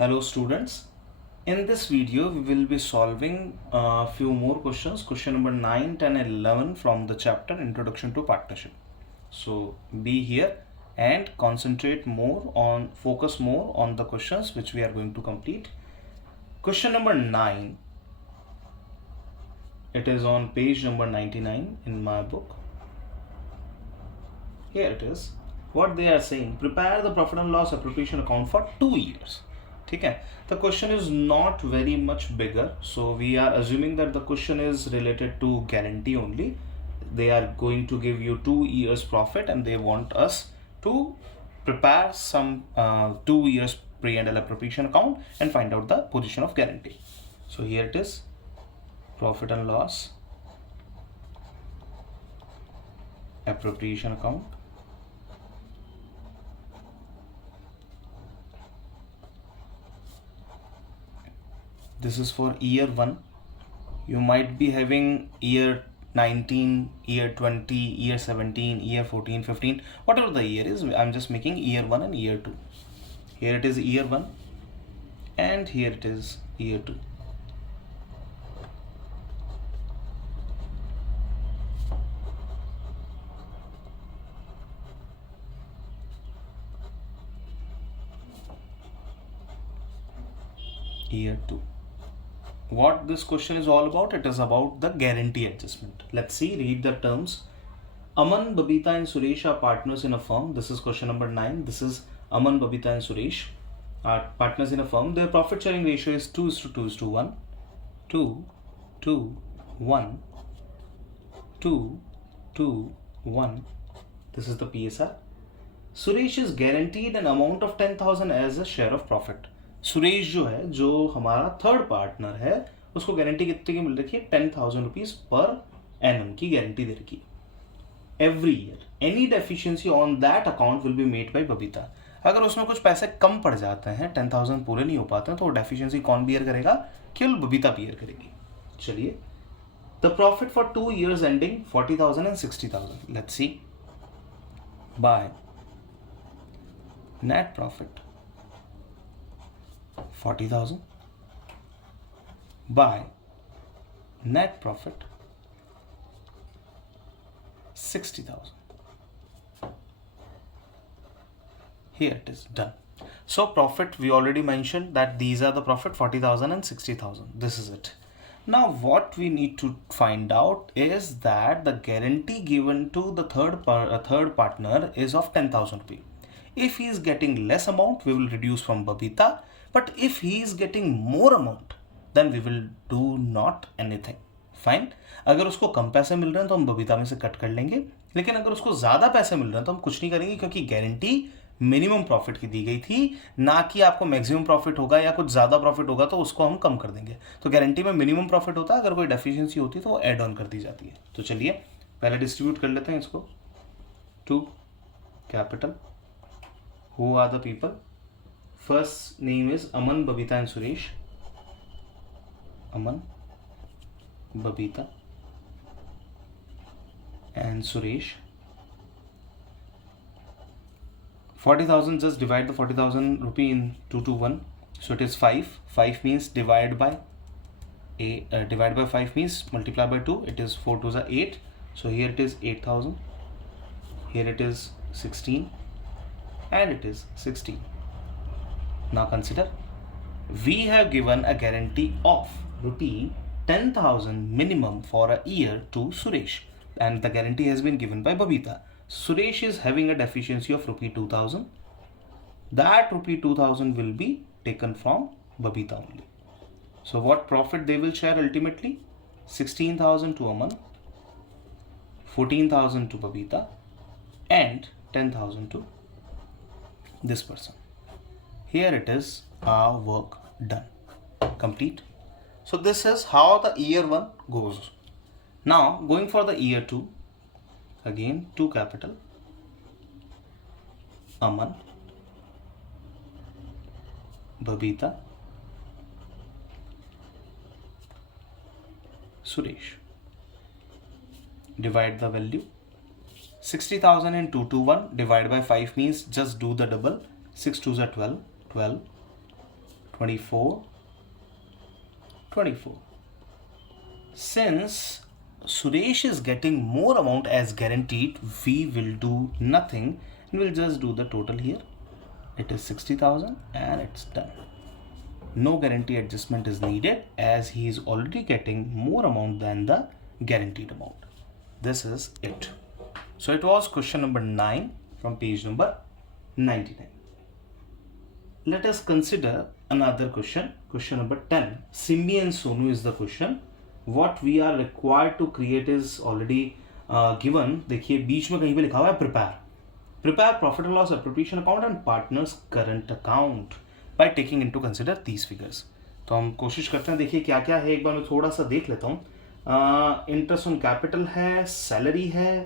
Hello students, in this video we will be solving a few more questions, question number 9, 10 and 11 from the chapter Introduction to Partnership. So be here and focus more on the questions which we are going to complete. Question number 9, it is on page number 99 in my book. Here it is. What they are saying, prepare the profit and loss appropriation account for 2 years. Okay, the question is not very much bigger, so we are assuming that the question is related to guarantee only. They are going to give you 2 years profit and they want us to prepare some 2 years pre-and appropriation account and find out the position of guarantee. So here it is, profit and loss appropriation account. This is for year 1. You might be having year 19, year 20, year 17, year 14, 15, whatever the year is. I'm just making year 1 and year 2. Here it is year 1 and here it is year 2. Year 2. What this question is all about, it is about the guarantee adjustment. Let's see, read the terms. Aman, Babita and Suresh are partners in a firm. This is question number 9. This is Aman, Babita and Suresh are partners in a firm. Their profit sharing ratio is 2:2:1. 2:1. 2:1. This is the PSR. Suresh is guaranteed an amount of 10,000 as a share of profit. Suresh जो है, जो हमारा third partner है, उसको guarantee कितने की मिल रखी है? 10,000 रुपीज पर एनम की गारंटी दे रखी है every year. Any deficiency on that account will be made by Babita. अगर उसमें कुछ पैसे कम पड़ जाते हैं, 10,000 पूरे नहीं हो पाते हैं, तो डेफिशिएंसी कौन बियर करेगा? केवल बबीता बियर करेगी. चलिए, the profit for 2 years ending 40,000 and 60,000. Let's see. By net profit 40,000 by net profit 60,000. Here it is done. So profit, we already mentioned that these are the profit, 40,000 and 60,000. This is it. Now what we need to find out is that the guarantee given to the third partner is of 10,000 rupees. If he is getting less amount, we will reduce from Babita. But if he is getting more amount, then we will do not anything. Fine. अगर उसको कम पैसे मिल रहे हैं तो हम बबीता में से cut कर लेंगे, लेकिन अगर उसको ज़्यादा पैसे मिल रहे हैं तो हम कुछ नहीं करेंगे, क्योंकि गारंटी मिनिमम प्रॉफिट की दी गई थी, ना कि आपको मैक्सिमम प्रॉफिट होगा या कुछ ज़्यादा प्रॉफिट होगा तो उसको हम कम कर देंगे. तो गारंटी में मिनिमम प्रॉफिट होता है, अगर कोई डेफिशिएंसी होती है तो वो एड ऑन कर दी जाती है. तो चलिए पहले डिस्ट्रीब्यूट कर लेते हैं इसको. To capital. Who are the people? First name is Aman, Babita and Suresh. Aman, Babita and Suresh. 40,000, just divide the 40,000 rupee in 2 to 1. So it is 5. 5 means divide by 5 means multiply by 2. It is 4 to the 8. So here it is 8,000. Here it is 16 and it is 16. Now consider, we have given a guarantee of rupee 10,000 minimum for a year to Suresh, and the guarantee has been given by Babita. Suresh is having a deficiency of rupee 2,000. That rupee 2,000 will be taken from Babita only. So what profit they will share ultimately? 16,000 to Aman, 14,000 to Babita and 10,000 to this person. Here it is, our work done, complete. So this is how the year 1 goes. Now going for the year 2, again 2 capital. Aman, Babita, Suresh. Divide the value. 60,000 in 2 to 1 divided by 5 means just do the double. 6 2s are 12, 12, 24, 24. Since Suresh is getting more amount as guaranteed, we will do nothing and we'll just do the total here. It is 60,000 and it's done. No guarantee adjustment is needed as he is already getting more amount than the guaranteed amount. This is it. So it was question number 9 from page number 99. Let us consider another question. Question number 10. Simbi and Sonu is the question. What we are required to create is already given. देखिए बीच में कहीं पे लिखा हुआ है prepare profit and loss appropriation account and partners current account by taking into consider these figures. तो हम कोशिश करते हैं. देखिए क्या क्या है, एक बार मैं थोड़ा सा देख लेता हूँ. इंटरेस्ट ऑन कैपिटल है, सैलरी है,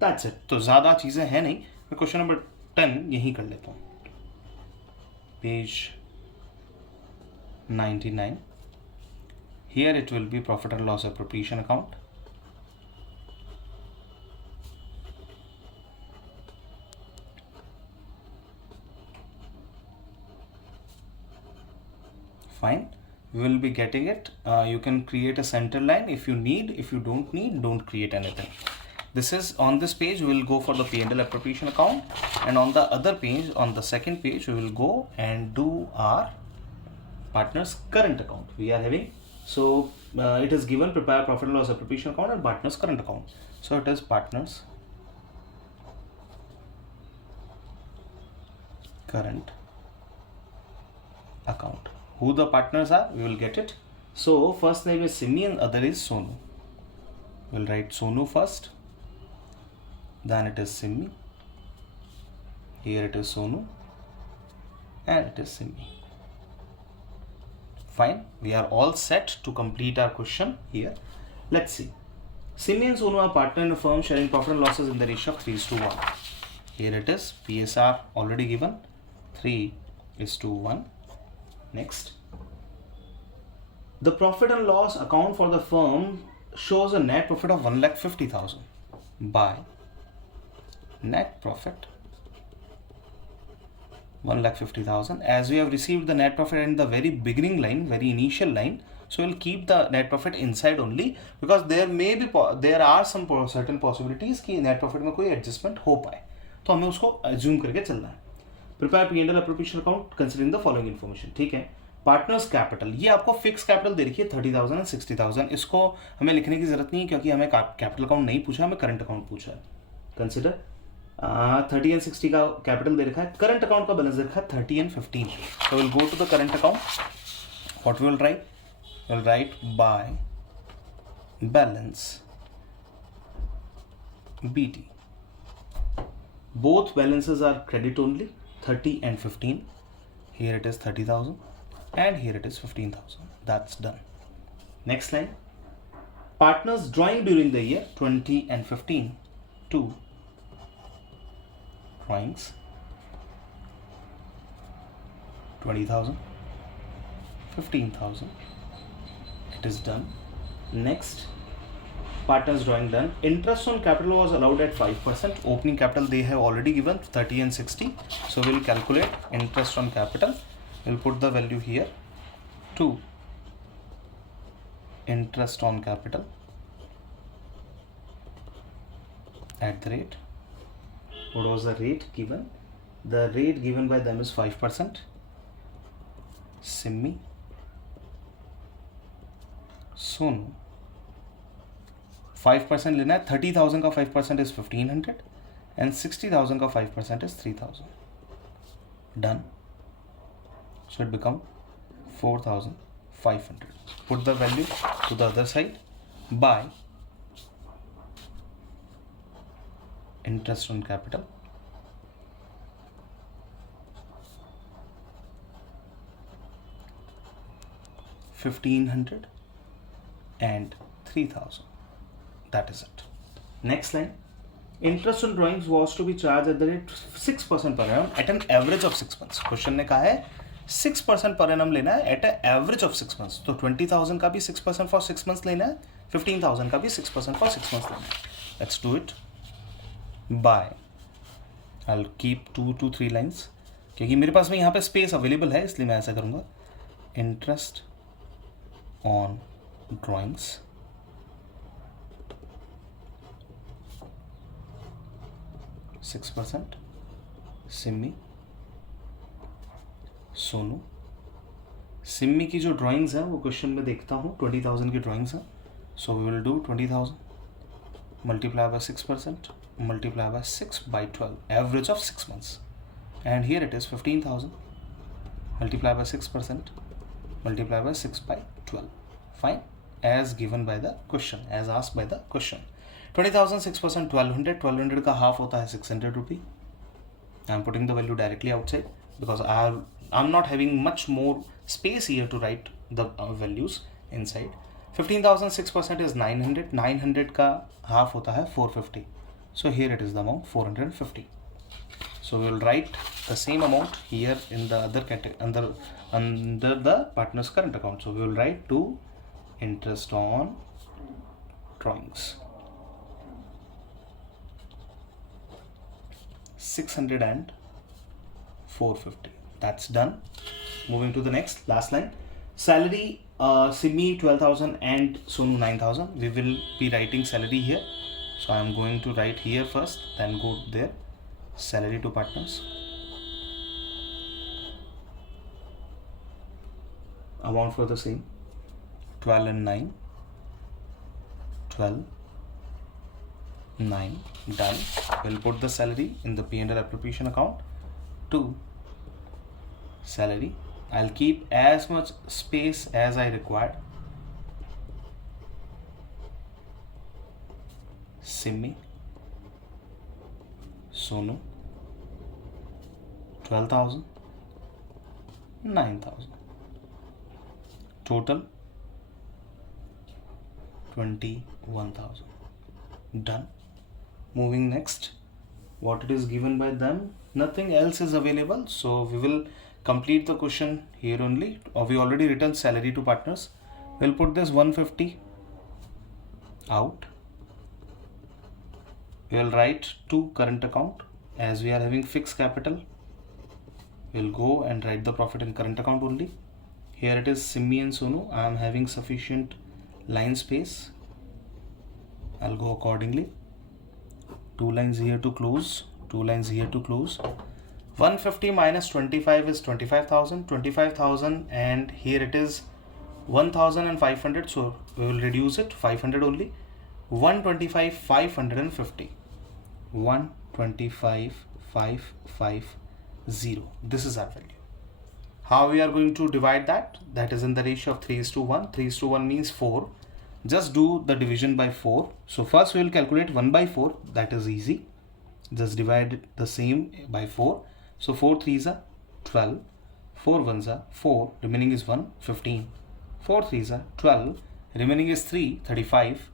दैट्स इट. तो ज़्यादा चीज़ें हैं नहीं. मैं क्वेश्चन नंबर 10 यहीं कर लेता हूँ. Page 99. Here it will be profit and loss appropriation account. Fine, we will be getting it. You can create a center line if you need. If you don't need, don't create anything. This is on this page we will go for the P&L appropriation account, and on the other page, on the second page, we will go and do our partners current account. We are having, so it is given prepare profit and loss appropriation account and partners current account. So it is partners current account. Who the partners are, we will get it. So first name is Simi and other is Sonu. We'll write Sonu first, then it is Simi, here it is Sonu, and it is Simi. Fine, we are all set to complete our question here. Let's see. Simi and Sonu are partner in a firm sharing profit and losses in the ratio of 3:1. Here it is, PSR already given, 3:1. Next, the profit and loss account for the firm shows a net profit of 1,50,000 by net profit 1,50,000. As we have received the net profit in the very beginning line, very initial line, so we'll keep the net profit inside only because there are some certain possibilities कि net profit में कोई adjustment हो पाए, तो हमें उसको assume करके चलना है. Prepare P&L appropriation account considering the following information. ठीक है. पार्टनर्स कैपिटल, ये आपको फिक्स कैपिटल दे रखी है 30,000 और 60,000. इसको हमें लिखने की जरूरत नहीं है क्योंकि हमें कैपिटल अकाउंट नहीं पूछा, हमें करंट अकाउंट पूछा है. कंसिडर 30 and 60 का कैपिटल दे रखा है, करंट अकाउंट का बैलेंस दे रखा है 30 and 15. So will go to the current account. What will write? Will write by balance BT. Both balances are credit only, 30 and 15. Here it is 30,000 and here it is 15,000. That's done. Next line. Partners drawing during the year 20 and 15. 2 drawings 20,000, 15,000. It is done. Next, partners drawing done. Interest on capital was allowed at 5%. Opening capital they have already given 30 and 60. So we'll calculate interest on capital. We'll put the value here. 2 interest on capital at the rate. What was the rate given? The rate given by them is 5%. Simi, Sonu. 5% लेना है. 30,000 का 5% is 1,500 and 60,000 का 5% is 3,000. Done. So it become 4,500. Put the value to the other side by interest on capital. $1,500 and 3,000. That is it. Next line. Interest on drawings was to be charged at the rate 6% per annum at an average of 6 months. Question ने कहा है 6% per annum लेना है at an average of 6 months. तो 20,000 का भी 6% for 6 months लेना है, 15,000 का भी 6% for 6 months लेना है. Let's do it. By, I'll keep 2 to 3 lines क्योंकि मेरे पास में यहाँ पे स्पेस अवेलेबल है, इसलिए मैं ऐसा करूँगा. interest on drawings, %, Simmi, Sonu. Simmi की जो ड्राइंग्स हैं वो क्वेश्चन में देखता हूँ 20,000 की ड्राइंग्स हैं, so we will do 20,000 multiply by 6%, multiply by 6 by 12, average of 6 months, and here it is 15,000 multiply by 6%, multiply by 6 by 12, fine, as given by the question, as asked by the question. 20,000 6% 1200, 1200 का half होता है 600 rupee. I am putting the value directly outside because I'm not having much more space here to write the values inside. 15,000 6% is 900, 900 का half होता है 450, so here it is the amount 450. So we will write the same amount here in the other category, under the partner's current account. So we will write to interest on drawings, 600 and 450. That's done. Moving to the next, last line. Salary, Simi 12,000 and Sonu 9,000. We will be writing salary here. So I am going to write here first, then go there. Salary to partners. Amount for the same. 12 and 9. 12, 9. Done. We'll put the salary in the P&L appropriation account. To salary. I'll keep as much space as I require. Simmi, Sonu, 12,000, 9,000. Total 21,000. Done. Moving next, what it is given by them, nothing else is available, so we will complete the question here only. We already written salary to partners. We'll put this 150 out. We'll write to current account. As we are having fixed capital, we'll go and write the profit in current account only. Here it is Simmi and Sonu. I am having sufficient line space. I'll go accordingly. 2 lines here to close, 2 lines here to close. 150 minus 25 is 25,000, 25,000, and here it is 1,500, so we will reduce it 500 only. 125 550, 125 550. This is our value. How we are going to divide that? That is in the ratio of 3:1. 3:1 means 4. Just do the division by 4. So first we will calculate 1 by 4. That is easy. Just divide the same by 4. So 4 3s are 12, 4 1s are 4, remaining is 1, 15. 4 3s are 12, remaining is 3, 35.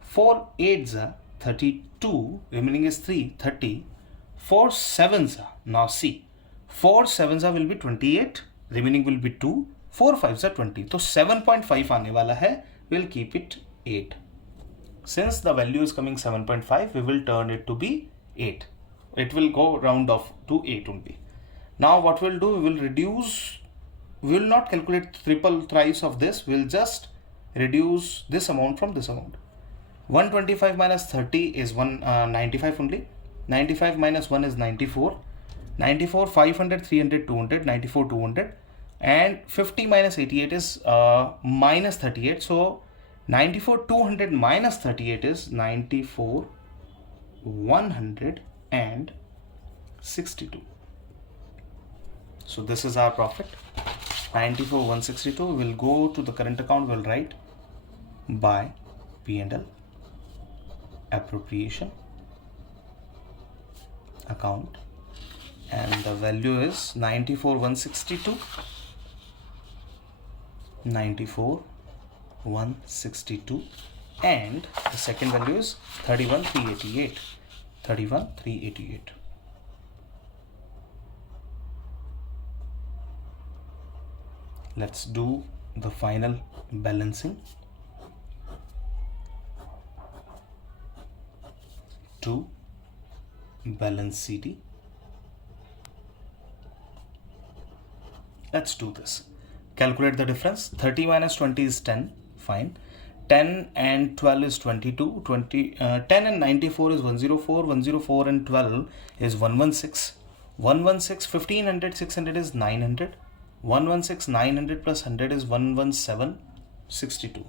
4 8s are 32, remaining is 3, 30. 4 7s are, now see, 4 7s are will be 28, remaining will be 2, 4 5s are 20. So 7.5 आने वाला है, we'll keep it 8. Since the value is coming 7.5, we will turn it to be 8. It will go round off to 8 only. Now what we'll do, we will reduce, we will not calculate triple thrice of this, we'll just reduce this amount from this amount. 125 minus 30 is 95 only. 95 minus 1 is 94. 94, 500, 300, 200, 94, 200. And 50 minus 88 is minus 38. So 94, 200 minus 38 is 94, 162. So this is our profit. 94, 162. We'll go to the current account. We'll write by P&L appropriation account, and the value is 94, 162. 94, 162, and the second value is 31, 388. 31, 388. Let's do the final balancing. To balance CD. Let's do this. Calculate the difference. 30 minus 20 is 10. Fine. 10 and 12 is 22. 10 and 94 is 104. 104 and 12 is 116. 116, 1500, 600 is 900. 116, 900 plus 100 is 117, 62.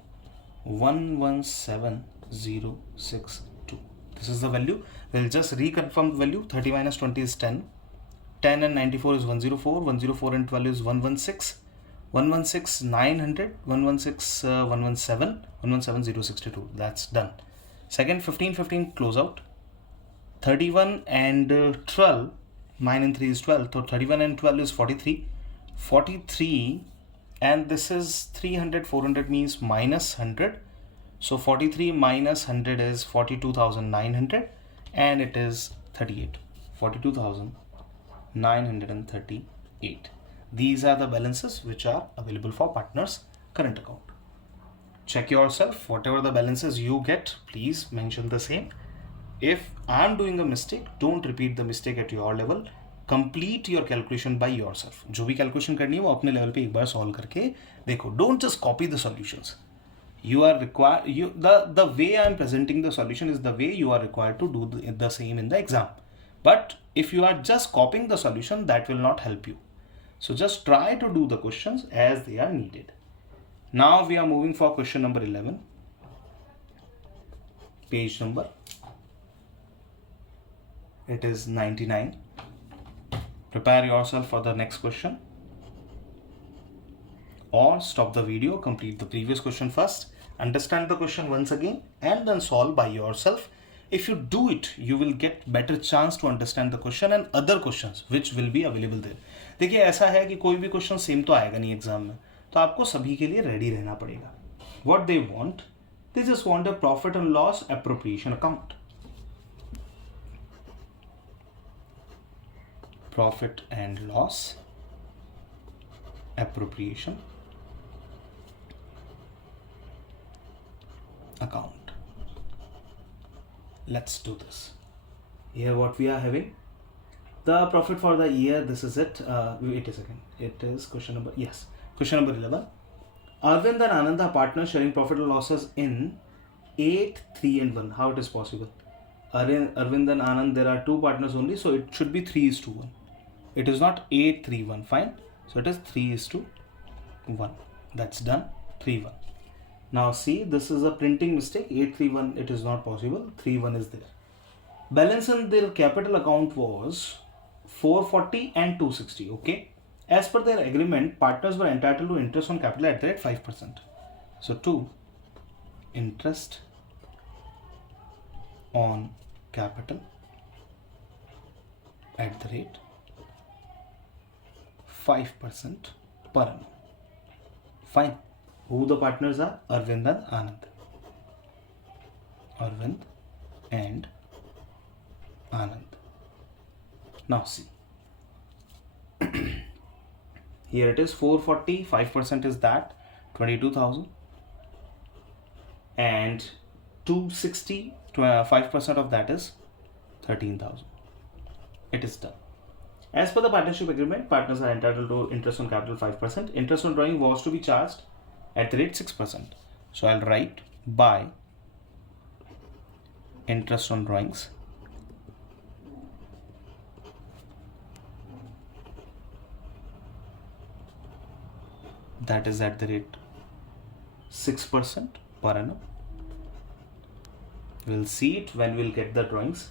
117062. This is the value. We'll just reconfirm the value. 30 minus 20 is 10. 10 and 94 is 104. 104 and 12 is 116. 116 900. 116 117. 117062. That's done. Second, 15 15 close out. 31 and 12. 9 and 3 is 12. So 31 and 12 is 43. 43 and this is 300. 400 means minus 100. So 43 minus 100 is 42,900 and it is 38. 42,938. These are the balances which are available for partners current account. Check yourself. Whatever the balances you get, please mention the same. If I am doing a mistake, don't repeat the mistake at your level. Complete your calculation by yourself. जो भी calculation करनी है वो अपने level पे एक बार solve करके देखो. Don't just copy the solutions. You are required. The way I am presenting the solution is the way you are required to do the same in the exam. But if you are just copying the solution, that will not help you. So just try to do the questions as they are needed. Now we are moving for question number 11. Page number. It is 99. Prepare yourself for the next question. Or stop the video, complete the previous question first, understand the question once again and then solve by yourself. If you do it, you will get better chance to understand the question and other questions which will be available there. देखिए ऐसा है कि कोई भी question same तो आएगा नहीं exam में, तो आपको सभी के लिए रेडी रहना पड़ेगा. What they want, they just want a profit and loss appropriation account. Profit and loss appropriation account. Let's do this. Here what we are having, the profit for the year, this is it. Wait a second, it is question number 11. Arvind and Anand are partners sharing profit or losses in 8, 3 and 1. How it is possible? Arvind and Anand, there are two partners only, so it should be 3:1. It is not 8, 3, 1. Fine. So it is 3:1. That's done. 3, 1. Now see, this is a printing mistake. 8, 3, 1. It is not possible. 3, 1 is there. Balance in their capital account was 440 and 260. Okay. As per their agreement, partners were entitled to interest on capital at the rate 5%. So 2, interest on capital at the rate 5% per annum. Fine. Who the partners are? Arvind and Anand. Arvind and Anand. Now see. Here it is 440, 5% is that, 22,000. And 260, 5% of that is 13,000. It is done. As per the partnership agreement, partners are entitled to interest on capital 5%. Interest on drawing was to be charged at the rate 6%. So I'll write by interest on drawings that is at the rate 6% per annum. We'll see it when we'll get the drawings.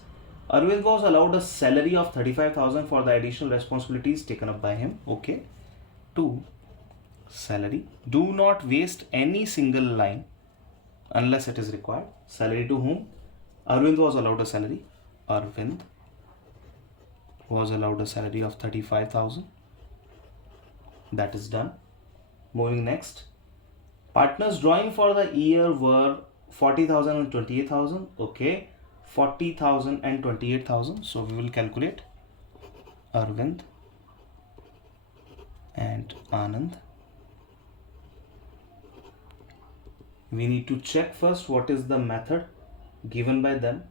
Arvind was allowed a salary of 35,000 for the additional responsibilities taken up by him. Okay. 2, salary. Do not waste any single line unless it is required. Salary to whom? Arvind was allowed a salary. Arvind was allowed a salary of 35,000. That is done. Moving next. Partners drawing for the year were 40,000 and 28,000. Okay. 40,000 and 28,000. So we will calculate Arvind and Anand. We need to check first what is the method given by them.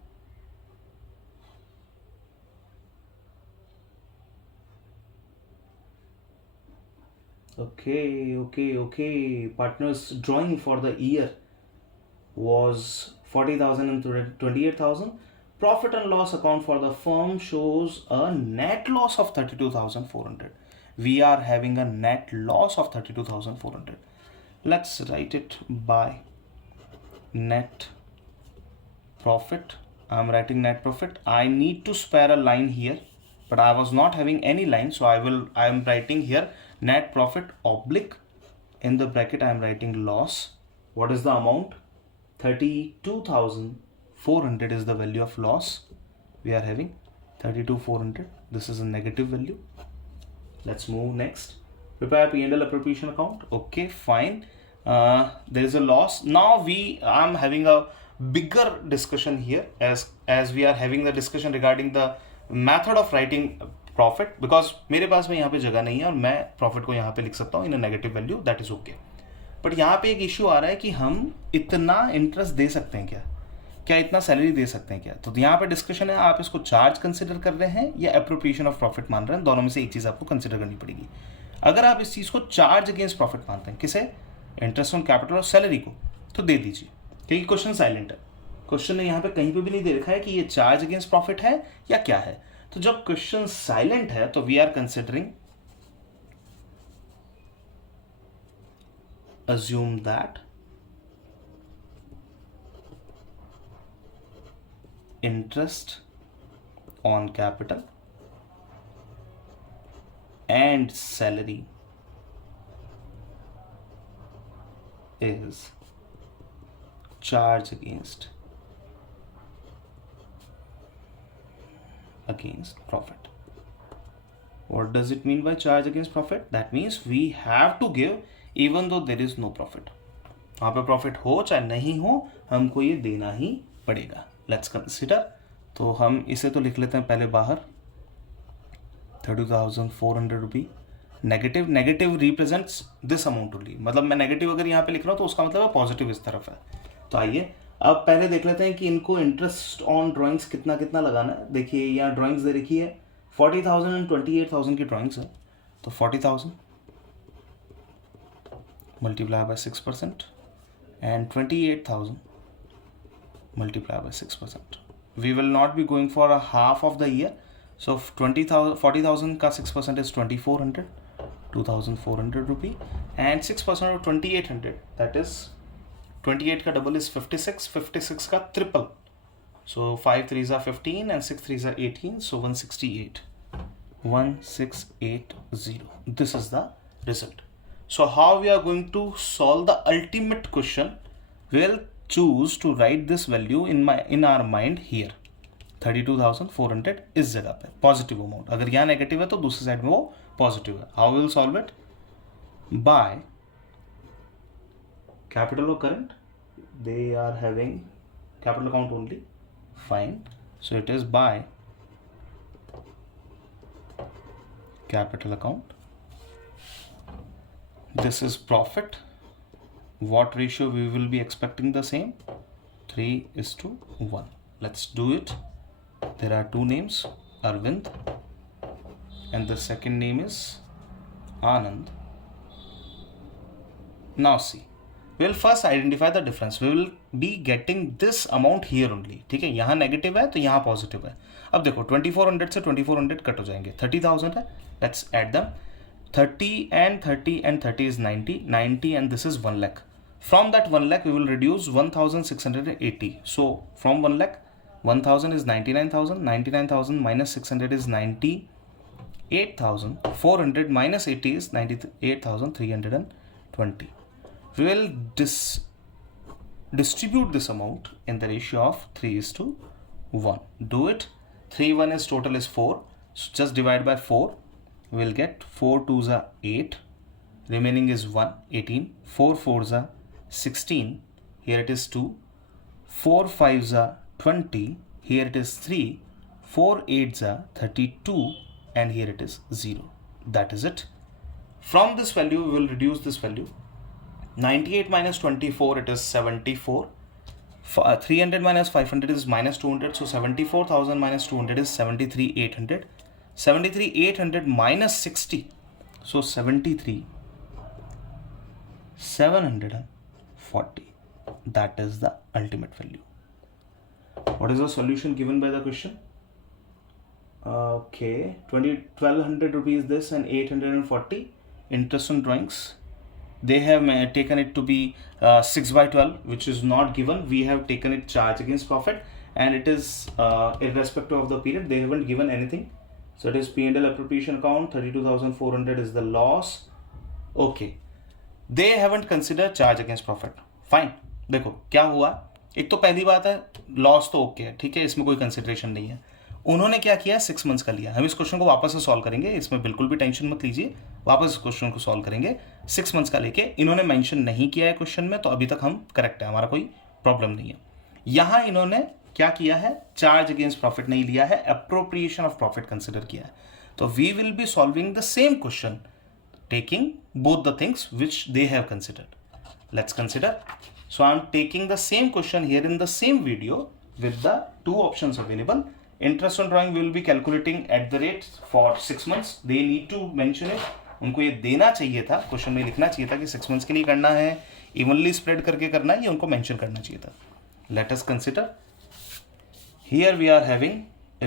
Okay. Partners drawing for the year was 40,000 and 28,000. Profit and loss account for the firm shows a net loss of 32,400. We are having a net loss of 32,400. Let's write it by net profit. I'm writing net profit. I need to spare a line here, but I was not having any line, so I am writing here net profit oblique, in the bracket I am writing loss. What is the amount? 32,400 is the value of loss. We are having 32,400. This is a negative value. Let's move next. Prepare P&L appropriation account. Okay, fine. There is a loss. Now I'm having a bigger discussion here, as we are having the discussion regarding the method of writing profit, because मेरे पास में यहाँ पे जगह नहीं है और मैं profit को यहाँ पे लिख सकता हूँ in a negative value, that is okay. But यहाँ पे एक इश्यू आ रहा है कि हम इतना इंटरेस्ट दे सकते हैं क्या इतना सैलरी दे सकते हैं क्या. तो यहाँ पे डिस्कशन है, आप इसको चार्ज कंसिडर कर रहे हैं या एप्रोप्रिएशन ऑफ प्रॉफिट मान रहे हैं. दोनों में से एक चीज़ आपको कंसिडर करनी पड़ेगी. अगर आप इस चीज़ को चार्ज अगेंस्ट प्रॉफिट मानते हैं, किसे, इंटरेस्ट ऑन कैपिटल और सैलरी को, तो दे दीजिए, क्योंकि क्वेश्चन साइलेंट है. क्वेश्चन ने यहाँ पे कहीं पे भी नहीं दे रखा है कि ये चार्ज अगेंस्ट प्रॉफिट है या क्या है. तो जब क्वेश्चन साइलेंट है तो we are considering assume that interest on capital and salary is charge against profit. What does it mean by charge against profit? That means we have to give even though there is no profit. वहाँ पे profit हो चाहे नहीं हो, हमको ये देना ही पड़ेगा. Let's consider. तो हम इसे तो लिख लेते हैं पहले बाहर, 30,400 rupee. Negative represents this amount only. मतलब मैं नेगेटिव अगर यहाँ पे लिख रहा हूँ तो उसका मतलब है पॉजिटिव इस तरफ है. तो आइए अब पहले देख लेते हैं कि इनको इंटरेस्ट ऑन ड्राइंग्स कितना कितना लगाना है. देखिए यहाँ ड्राइंग्स दे रखी है, 40,000 एंड 28,000 की ड्राइंग्स है. तो 40,000 multiply by 6% and 28,000 multiply by 6%. We will not be going for a half of the year. So 40,000 का 6% is 2,400, 2,400 rupee, and 6% of 2,800, that is 28 का double is 56, 56 का triple. So 5 3s are 15 and 6 3s are 18, so 168, 1680. This is the result. So how we are going to solve the ultimate question? We'll choose to write this value in our mind here. 32,400 इस जगह पे positive amount. अगर यहाँ negative है तो दूसरी side में वो पॉजिटिव है. How will solve it? By capital और current. They are having capital account only. Fine. So it is by capital account. This is profit. What ratio we will be expecting the same? 3:1. Let's do it. There are two names, Arvind, and the second name is Anand. Now see, we'll first identify the difference. We will be getting this amount here only. ठीक है, यहाँ negative है तो यहाँ positive है. अब देखो 2400 से 2400 कट हो जाएंगे. 30,000 है. Let's add them. 30 and 30 and 30 is 90, 90 and this is 1 lakh. From that 1 lakh we will reduce 1,680. So from 1 lakh, 1,000 is 99,000, 99,000 minus 600 is 98,000, 400 minus 80 is 98,320. We will distribute this amount in the ratio of 3:1. Do it. 3 1 is total is 4. So just divide by 4. We'll get 4 2s are 8, remaining is 1, 18, 4 4s are 16, here it is 2, 4 5s are 20, here it is 3, 4 8s are 32, and here it is 0. That is it. From this value we will reduce this value. 98 minus 24, it is 74. 300 minus 500 is minus 200, so 74,000 minus 200 is 73,800. 73,800 minus 60, so 73 740. That is the ultimate value. What is the solution given by the question? Okay, 1200 rupees this and 840 interest on drawings. They have taken it to be 6 by 12, which is not given. We have taken it charge against profit, and it is irrespective of the period. They haven't given anything. So it is P&L appropriation account, 32,400 is the loss. Okay, they haven't considered charge against profit. Fine. देखो क्या हुआ, एक तो पहली बात है loss तो okay है, ठीक है, इसमें कोई कंसिडरेशन नहीं है. उन्होंने क्या किया, 6 मंथ्स का लिया. हम इस क्वेश्चन को वापस से सॉल्व करेंगे, इसमें बिल्कुल भी टेंशन मत लीजिए. वापस इस क्वेश्चन को सॉल्व करेंगे. 6 मंथ्स का लेके इन्होंने मेंशन नहीं किया है क्वेश्चन में, तो अभी तक हम करेक्ट है, हमारा कोई प्रॉब्लम नहीं है. यहां इन्होंने क्या किया है, चार्ज अगेंस्ट प्रॉफिट नहीं लिया है, अप्रोप्रिएशन ऑफ प्रॉफिट कंसिडर किया है. तो we will be solving the same question taking both the things which they have considered. Let's consider. So I am taking the same question here in the same video with the two options available. Interest on drawing we will be calculating at the rate for 6 months. They need to mention it. उनको ये देना चाहिए था, question में लिखना चाहिए था कि 6 मंथ्स के लिए करना है, इवनली स्प्रेड करके करना है, ये उनको मेंशन करना चाहिए था. Let us consider. Here we are having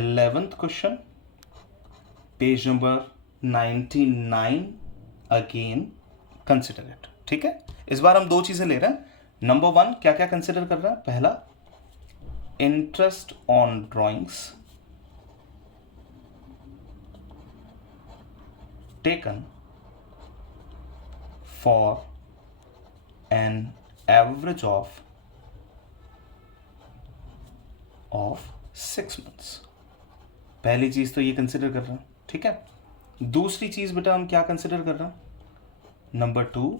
11th question, page number 99. Again consider it. ठीक है, इस बार हम दो चीजें ले रहे हैं. नंबर 1 क्या क्या कंसिडर कर रहे हैं. पहला, interest on drawings taken for an average of 6 months. पहली चीज तो ये कंसिडर कर रहे हैं. ठीक है, दूसरी चीज बेटा हम क्या कंसिडर कर रहे हैं. Number 2,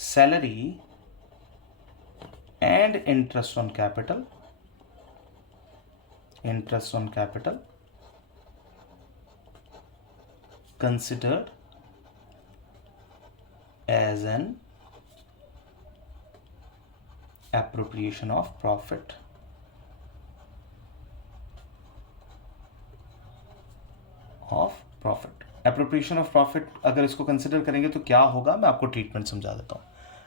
salary and interest on capital. Interest on capital considered as an appropriation of profit. Of profit. Appropriation of profit अगर इसको कंसिडर करेंगे तो क्या होगा, मैं आपको ट्रीटमेंट समझा देता हूं.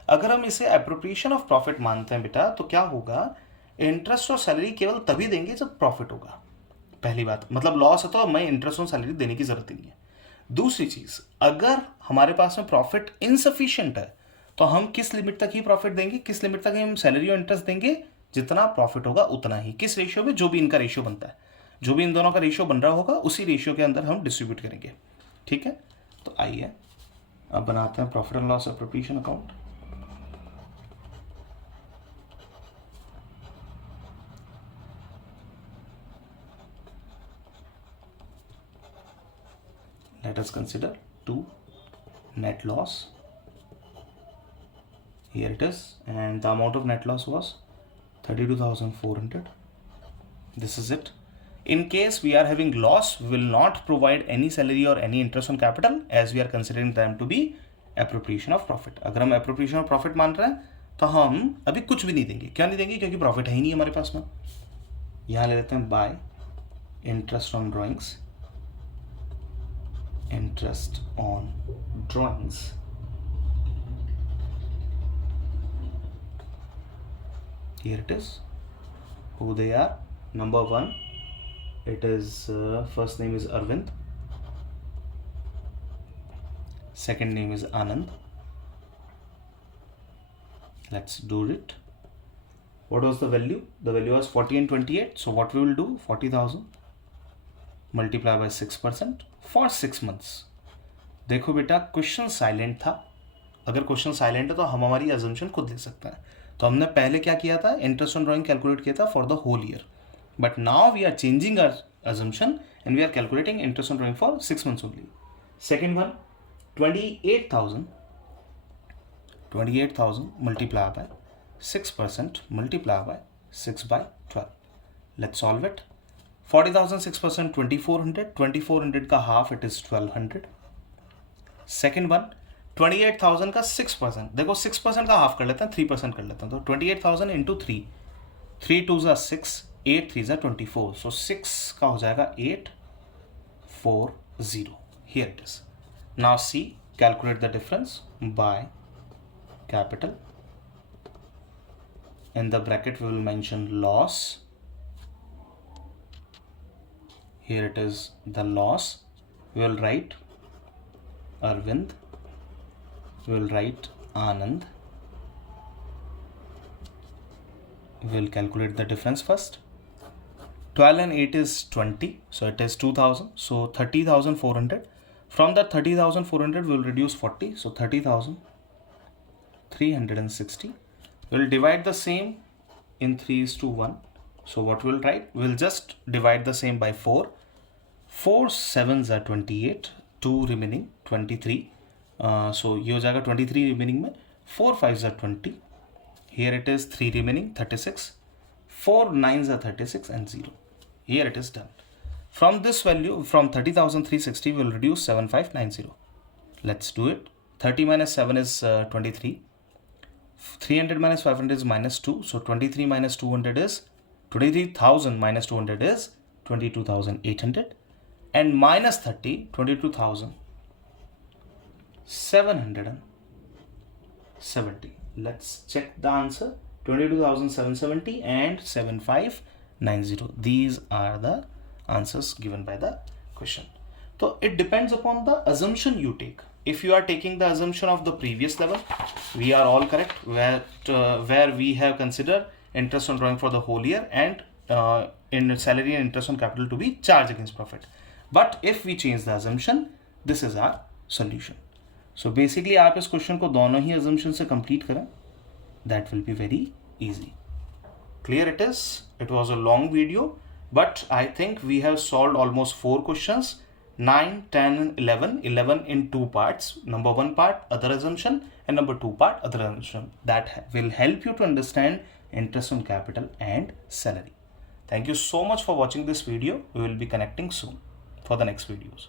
अगर हम इसे एप्रोप्रिएशन ऑफ प्रॉफिट मानते हैं बेटा, तो क्या होगा, इंटरेस्ट और सैलरी केवल तभी देंगे जब प्रॉफिट होगा. पहली बात, मतलब लॉस है तो हमें इंटरेस्ट और सैलरी देने की जरूरत ही नहीं है. दूसरी चीज, अगर हमारे पास में प्रॉफिट इनसफिशिएंट है तो हम किस लिमिट तक ही प्रॉफिट देंगे, किस लिमिट तक हम सैलरी और इंटरेस्ट देंगे, जितना प्रॉफिट होगा उतना ही. किस रेशियो में, जो भी इनका रेशियो बनता है, जो भी इन दोनों का रेशियो बन रहा होगा उसी रेशियो के अंदर हम डिस्ट्रीब्यूट करेंगे. ठीक है, तो आइए अब बनाते हैं profit and loss appropriation account. Let us consider 2 net loss. Here it is, and the amount of net loss was 32,400. This is it. In case we are having loss, we will not provide any salary or any interest on capital as we are considering them to be appropriation of profit. अगर हम appropriation of profit मान रहे हैं तो हम अभी कुछ भी नहीं देंगे. क्या नहीं देंगे, क्योंकि प्रॉफिट है ही नहीं हमारे पास में. यहाँ ले लेते हैं bye interest on drawings. Interest on drawings here it is. Who they are? Number 1, it is first name is Arvind, second name is Anand. Let's do it. What was the value? The value was 40 and 28. So what we will do, 40,000 multiply by 6% for 6 months. देखो बेटा, question silent था. अगर question silent है तो हम हमारी assumption खुद ले सकते हैं. तो हमने पहले क्या किया था, इंटरेस्ट ऑन ड्रॉइंग कैलकुलेट किया था for the whole year. But now we are changing our assumption and we are calculating interest on drawing for 6 months only. Second one, 28,000 multiplied by 6% multiplied by 6 by 12. Let's solve it. 40,000 6% 2400. 2400 का half it is 1200. Second one, 28,000 का 6%. देखो 6% का half कर लेते हैं, 3% कर लेते हैं. तो 28,000 इंटू 3, 3 2 6, 8 3 24. So 6 का हो जाएगा 840. Here it is. Now see, calculate the difference by capital. In the bracket we will mention loss. Here it is the loss. We will write Arvind. We will write Anand. We will calculate the difference first. 12 and 8 is 20, so it is 2000, so 30,400. From that 30,400 we will reduce 40, so 30,360. We will divide the same in 3:1. So what we will write? We will just divide the same by 4. 4 sevens are 28, 2 remaining 23. So ये हो जाएगा 23 remaining में 4 5s are 20. Here it is 3 remaining 36. 4 9s are 36 and 0. Here it is done. From this value, from 30,360, we will reduce 7590. Let's do it. 30 minus 7 is 23. 300 minus 500 is minus 2. So 23 minus 200 is 23,000 minus 200 is 22,800. And minus 30, 22,770. Let's check the answer. 22,770 and 7590. These are the answers given by the question. So it depends upon the assumption you take. If you are taking the assumption of the previous level, we are all correct, where we have considered interest on drawing for the whole year and in salary and interest on capital to be charged against profit. But if we change the assumption, this is our solution. So basically आप इस question को दोनों ही assumption से complete करें, that will be very easy. Clear it is? It was a long video, but I think we have solved almost 4 questions. 9, 10 and 11. 11 in 2 parts. Number 1 part, other assumption, and number 2 part, other assumption. That will help you to understand interest on capital and salary. Thank you so much for watching this video. We will be connecting soon for the next videos.